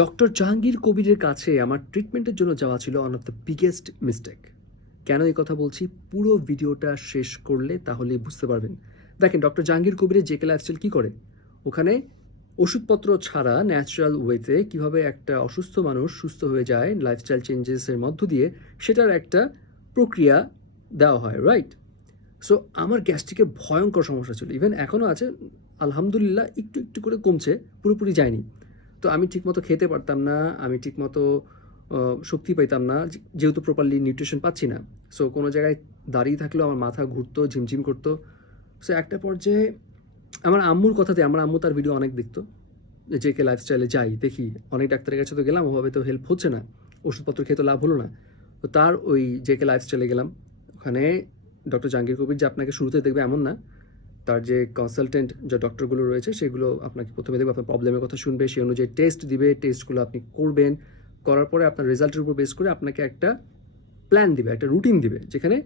Doctor Jahangir কবিরের কাছে আমার ট্রিটমেন্টের জন্য যাওয়া ছিল one of the biggest mistake কেন এই কথা বলছি? পুরো ভিডিওটা শেষ করলে তাহলেই বুঝতে পারবেন। দেখেন, ডক্টর জাহাঙ্গীর কবিরের জেকে লাইফস্টাইল কী করে? ওখানে ওষুধপত্র ছাড়া ন্যাচারাল ওয়েতে কীভাবে একটা অসুস্থ মানুষ সুস্থ হয়ে যায় লাইফস্টাইল চেঞ্জেসের মধ্য দিয়ে, সেটার একটা প্রক্রিয়া দেওয়া হয় রাইট সো আমার গ্যাস্ট্রিকের ভয়ঙ্কর সমস্যা ছিল। ইভেন এখনও আছে, আলহামদুলিল্লাহ, একটু একটু করে কমছে, পুরোপুরি যায়নি। তো আমি ঠিকমতো খেতে পারতাম না, আমি ঠিকমতো শক্তি পাইতাম না যেহেতু প্রপারলি নিউট্রিশন পাচ্ছি না। সো কোনো জায়গায় দাঁড়িয়ে থাকলেও আমার মাথা ঘুরতো, ঝিমঝিম করতো। সো একটা পর্যায়ে আমার আম্মুর কথাতে, আমার আম্মু তার ভিডিও অনেক দেখতো, যে কে লাইফস্টাইলে যাই, দেখি। অনেক ডাক্তারের কাছে তো গেলাম, ওভাবে তো হেল্প হচ্ছে না। ওষুধপত্র খেয়ে তো লাভ হলো না। তো তার ওই যে, কে লাইফস্টাইলে গেলাম, ওখানে ডক্টর জাহাঙ্গীর কবির যে, আপনাকে শুরুতে দেখবে এমন না তার যে কনসালটেন্ট যে ডক্টরগুলো রয়েছে, সেগুলো আপনাকে প্রথমে দেখবে আপনার প্রবলেমের কথা শুনবে, সেই অনুযায়ী টেস্ট দিবে টেস্টগুলো আপনি করবেন। করার পরে আপনার রেজাল্টের উপর বেস করে আপনাকে একটা প্ল্যান দিবে, একটা রুটিন দিবে, যেখানে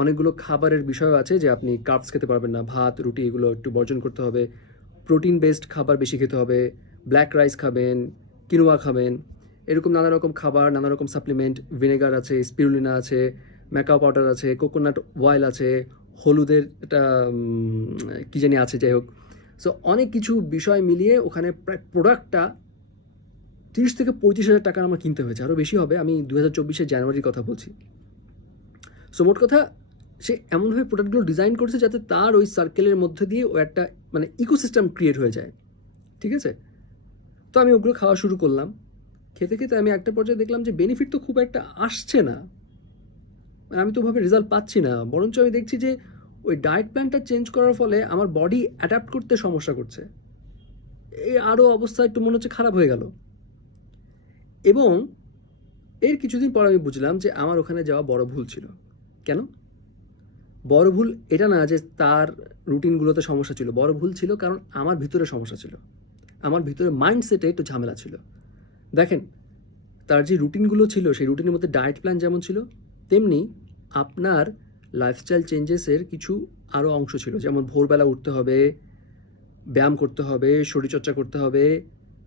অনেকগুলো খাবারের বিষয় আছে যে আপনি কার্বস খেতে পারবেন না, ভাত, রুটি এগুলো একটু বর্জন করতে হবে। প্রোটিন বেসড খাবার বেশি খেতে হবে ব্ল্যাক রাইস খাবেন কিনোয়া খাবেন, এরকম নানা রকম খাবার, নানা রকম সাপ্লিমেন্ট ভিনেগার আছে স্পিরুলিনা আছে ম্যাকাও পাউডার আছে কোকোনাট অয়েল আছে হলুদের একটা কি জানি আছে, যাই হোক। সো অনেক কিছু বিষয় মিলিয়ে ওখানে প্রায় প্রোডাক্টটা তিরিশ থেকে পঁয়ত্রিশ হাজার টাকা আমার কিনতে হয়েছে। আরও বেশি হবে, আমি দু হাজার চব্বিশে জানুয়ারির কথা বলছি। সো মোট কথা, সে এমনভাবে প্রোডাক্টগুলো ডিজাইন করছে যাতে তার ওই সার্কেলের মধ্যে দিয়ে ও একটা মানে ইকোসিস্টেম ক্রিয়েট হয়ে যায়। ঠিক আছে? তো আমি ওগুলো খাওয়া শুরু করলাম। খেতে খেতে আমি একটা পর্যায়ে দেখলাম যে বেনিফিট তো খুব একটা আসছে না। মানে আমি তো ওভাবে রেজাল্ট পাচ্ছি না। বরঞ্চ আমি দেখছি যে ওই ডায়েট প্ল্যানটা চেঞ্জ করার ফলে আমার বডি অ্যাডাপ্ট করতে সমস্যা করছে। এই আরও অবস্থা একটু মনে হচ্ছে খারাপ হয়ে গেল। এবং এর কিছুদিন পর আমি বুঝলাম যে আমার ওখানে যাওয়া বড় ভুল ছিল। কেন? বড় ভুল এটা না যে তার রুটিনগুলোতে সমস্যা ছিল। বড় ভুল ছিল কারণ আমার ভিতরে সমস্যা ছিল। আমার ভিতরে মাইন্ডসেটে একটু ঝামেলা ছিল। দেখেন, তার যে রুটিনগুলো ছিল, সেই রুটিনের মধ্যে ডায়েট প্ল্যান যেমন ছিল, তেমনি আপনার লাইফস্টাইল চেঞ্জেসের কিছু আরও অংশ ছিল। যেমন ভোরবেলা উঠতে হবে, ব্যায়াম করতে হবে, শরীরচর্চা করতে হবে,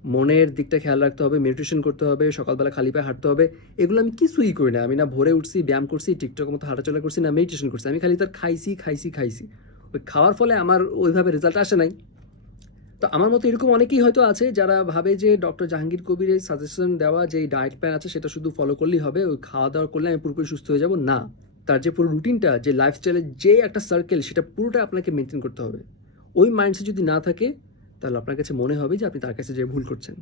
মনের দিকটা খেয়াল রাখতে হবে মেডিটেশন করতে হবে, সকালবেলা খালি পায়ে হাঁটতে হবে। এগুলো আমি কিছুই করি না। আমি না ভোরে উঠছি, ব্যায়াম করছি টিকটক মতো হাঁটাচলা করছি, না মেডিটেশন করছি। আমি খালি তার খাইছি খাইছি খাইছি। ওই খাওয়ার ফলে আমার ওইভাবে রেজাল্ট আসে নাই। তো আমার মতো এরকম অনেকেই হয়তো আছে যারা ভাবে যে ডক্টর জাহাঙ্গীর কবিরের সাজেশন দেওয়া যে ডায়েট প্ল্যান আছে, সেটা শুধু ফলো করলেই হবে, ওই খাওয়া দাওয়া করলে আমি পুরোপুরি সুস্থ হয়ে যাব। না। তার যে পুরো রুটিনটা, যে লাইফস্টাইলের যে একটা সার্কেল সেটা পুরোটা আপনাকে মেনটেন করতে হবে। ওই মাইন্ডসেট যদি না থাকে, তাহলে আপনার কাছে মনে হবে যে আপনি তার কাছে যে ভুল করছেন।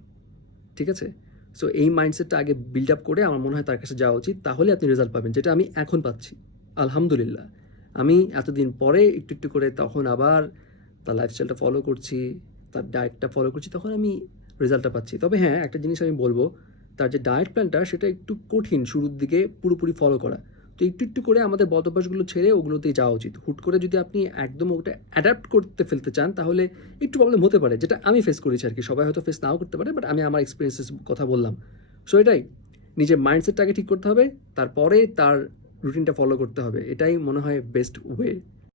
ঠিক আছে? সো এই মাইন্ডসেটটা আগে বিল্ড আপ করে আমার মনে হয় তার কাছে যাওয়া উচিত, তাহলে আপনি রেজাল্ট পাবেন, যেটা আমি এখন পাচ্ছি। আলহামদুলিল্লাহ। আমি এতদিন পরে একটু একটু করে তখন আবার তার লাইফস্টাইলটা ফলো করছি, তার ডায়েটটা ফলো করছি, তখন আমি রেজাল্টটা পাচ্ছি। তবে হ্যাঁ একটা জিনিস আমি বলব, তার যে ডায়েট প্ল্যানটা সেটা একটু কঠিন, শুরুর দিকে পুরোপুরি ফলো করা। তো একটু একটু করে আমাদের বদ অভ্যাসগুলো ছেড়ে ওগুলোতেই যাওয়া উচিত। হুট করে যদি আপনি একদম ওটা অ্যাডাপ্ট করতে ফেলতে চান, তাহলে একটু প্রবলেম হতে পারে, যেটা আমি ফেস করেছি আর কি সবাই হয়তো ফেস নাও করতে পারে বাট আমি আমার এক্সপিরিয়েন্সের কথা বললাম। সো এটাই, নিজের মাইন্ডসেটটাকে ঠিক করতে হবে, তারপরে তার রুটিনটা ফলো করতে হবে। এটাই মনে হয় বেস্ট ওয়ে